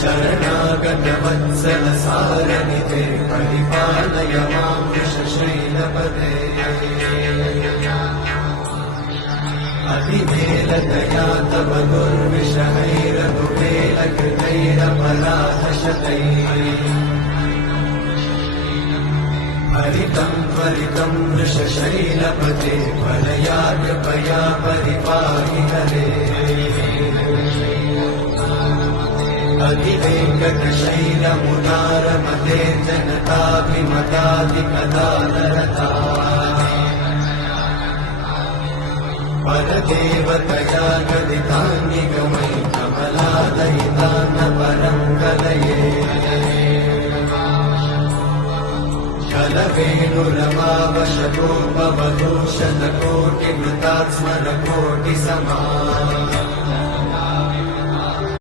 शरणागतवत्सल सारनिधे परिपालय मां वृषशैलपदे अतिवेलदया तव दुर्विषहैरघुवेलकृतैरपराधशतैः हरितं त्वरितं वृषशैलपते त्वरया कृपया परिपाहि हरे अधिवेङ्कटशैलमुदारमते जनताभिमताधिकदानरता परदेवतया गदितान्निगमै कमलादयिता न परं कलये कलवेणुरवावशतोपवधूषणकोटिमृतात्स्मरकोटिसमा